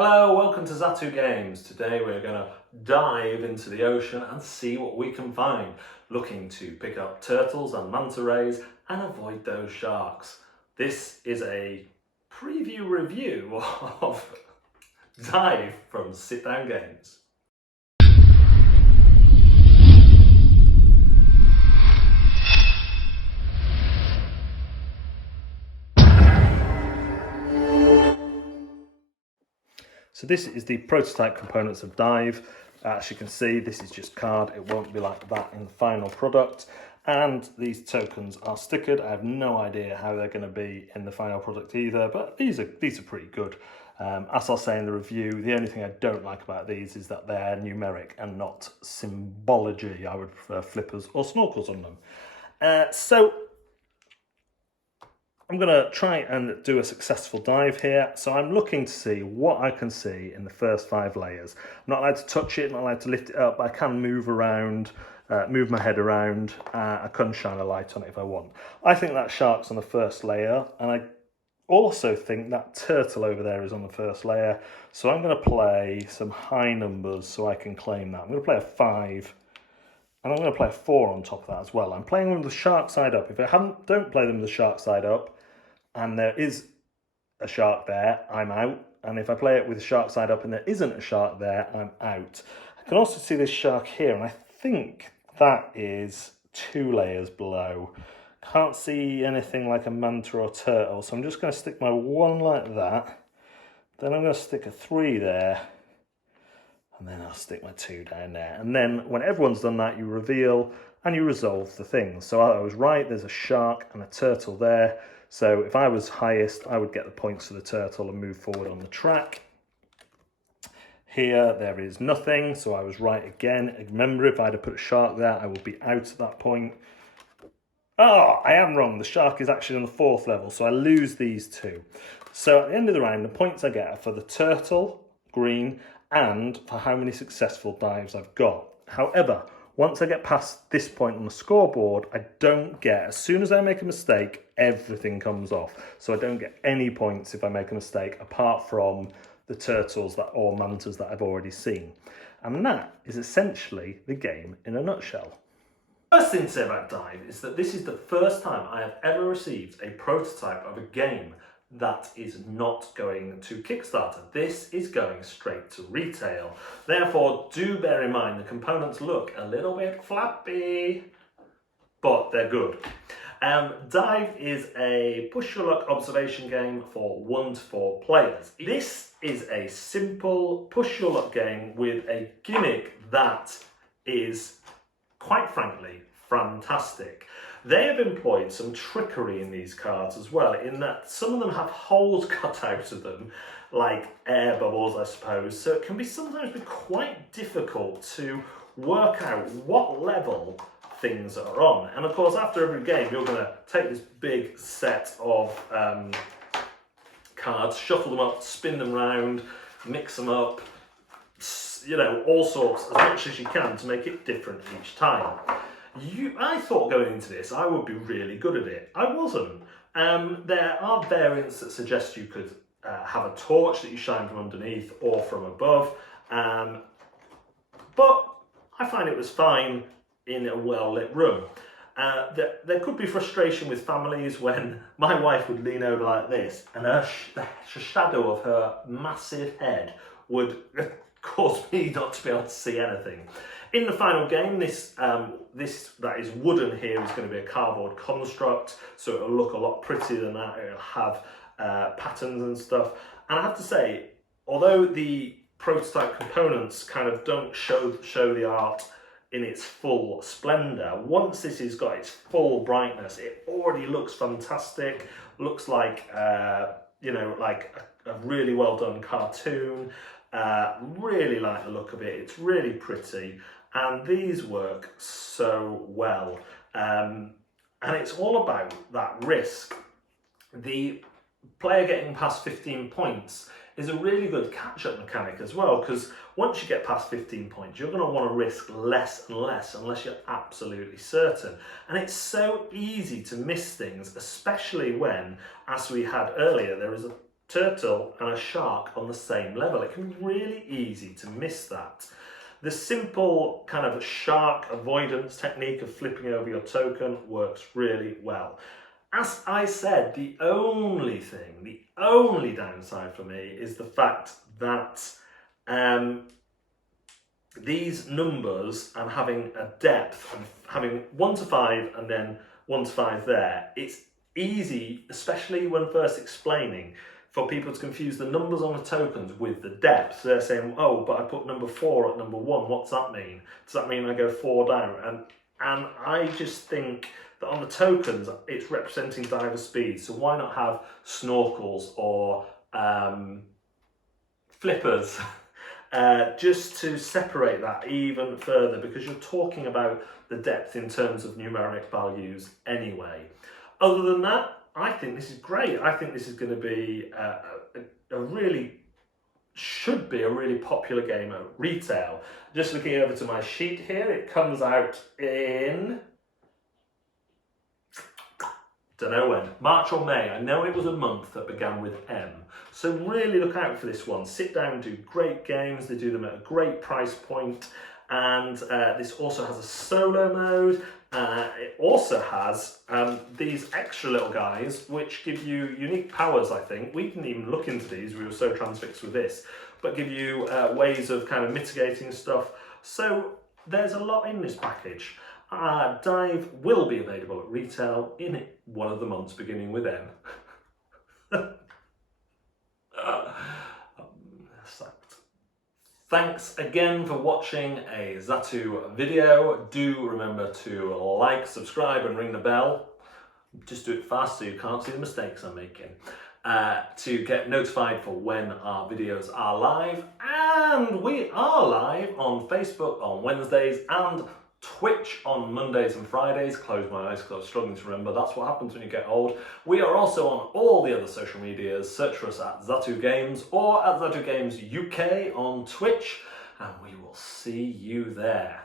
Hello, welcome to Zatu Games. Today we're going to dive into the ocean and see what we can find, looking to pick up turtles and manta rays and avoid those sharks. This is a preview review of Dive from Sit Down Games. So this is the prototype components of Dive. As you can see, this is just card. It won't be like that in the final product. And these tokens are stickered. I have no idea how they're going to be in the final product either, but these are pretty good. As I'll say in the review, the only thing I don't like about these is that they're numeric and not symbology. I would prefer flippers or snorkels on them. So I'm going to try and do a successful dive here. So I'm looking to see what I can see in the first 5 layers. I'm not allowed to touch it, not allowed to lift it up. I can move around, move my head around. I can shine a light on it if I want. I think that shark's on the first layer, and I also think that turtle over there is on the first layer. So I'm going to play some high numbers so I can claim that. I'm going to play a 5. And I'm going to play a 4 on top of that as well. I'm playing them with the shark side up. If I don't play them with the shark side up, and there is a shark there, I'm out. And if I play it with the shark side up and there isn't a shark there, I'm out. I can also see this shark here, and I think that is 2 layers below. Can't see anything like a manta or turtle, so I'm just going to stick my 1 like that. Then I'm going to stick a 3 there. And then I'll stick my 2 down there. And then when everyone's done that, you reveal and you resolve the things. So I was right, there's a shark and a turtle there. So if I was highest, I would get the points for the turtle and move forward on the track. Here, there is nothing, so I was right again. Remember, if I'd have put a shark there, I would be out at that point. Oh, I am wrong. The shark is actually on the 4th level, so I lose these 2. So at the end of the round, the points I get are for the turtle, green, and for how many successful dives I've got. However, once I get past this point on the scoreboard, I don't get, as soon as I make a mistake, everything comes off. So I don't get any points if I make a mistake, apart from the turtles or mantas that I've already seen. And that is essentially the game in a nutshell. First thing to say about Dive is that this is the first time I have ever received a prototype of a game that is not going to Kickstarter. This is going straight to retail. Therefore, do bear in mind the components look a little bit flappy, but they're good. Dive is a push your luck observation game for 1 to 4 players. This is a simple push your luck game with a gimmick that is, quite frankly, fantastic. They have employed some trickery in these cards as well, in that some of them have holes cut out of them, like air bubbles, I suppose, so it can sometimes be quite difficult to work out what level things are on. And of course, after every game, you're going to take this big set of cards, shuffle them up, spin them round, mix them up, you know, all sorts, as much as you can to make it different each time. I thought going into this I would be really good at it. I wasn't. There are variants that suggest you could have a torch that you shine from underneath or from above, but I find it was fine in a well-lit room. There could be frustration with families when my wife would lean over like this and the shadow of her massive head would cause me not to be able to see anything. In the final game, this that is wooden here is going to be a cardboard construct, so it'll look a lot prettier than that. It'll have patterns and stuff. And I have to say, although the prototype components kind of don't show the art in its full splendour, once this has got its full brightness, it already looks fantastic. Looks like you know, like a really well done cartoon. Really like the look of it. It's really pretty, and these work so well. And it's all about that risk. The player getting past 15 points is a really good catch-up mechanic as well, because once you get past 15 points, you're going to want to risk less and less unless you're absolutely certain. And it's so easy to miss things, especially when, as we had earlier, there is a turtle and a shark on the same level. It can be really easy to miss that. The simple kind of shark avoidance technique of flipping over your token works really well. As I said, the only downside for me is the fact that these numbers and having a depth and having 1 to 5 and then 1 to 5 there, it's easy, especially when first explaining, for people to confuse the numbers on the tokens with the depth. So they're saying, oh, but I put number 4 at number 1. What's that mean? Does that mean I go 4 down? And I just think that on the tokens, it's representing diver speed. So why not have snorkels or flippers just to separate that even further, because you're talking about the depth in terms of numeric values anyway. Other than that, I think this is great. I think this is going to be should be a really popular game at retail. Just looking over to my sheet here, it comes out in, don't know when, March or May. I know it was a month that began with M. So really look out for this one. Sit down and do great games. They do them at a great price point. And this also has a solo mode. It also has these extra little guys which give you unique powers, I think. We didn't even look into these, we were so transfixed with this, but give you ways of kind of mitigating stuff. So there's a lot in this package. Dive will be available at retail in one of the months beginning with M. Thanks again for watching a Zatu video. Do remember to like, subscribe and ring the bell. Just do it fast so you can't see the mistakes I'm making. To get notified for when our videos are live. And we are live on Facebook on Wednesdays and Twitch on Mondays and Fridays. Close my eyes because I was struggling to remember. That's what happens when you get old. We are also on all the other social medias. Search for us at Zatu Games or at Zatu Games UK on Twitch, and we will see you there.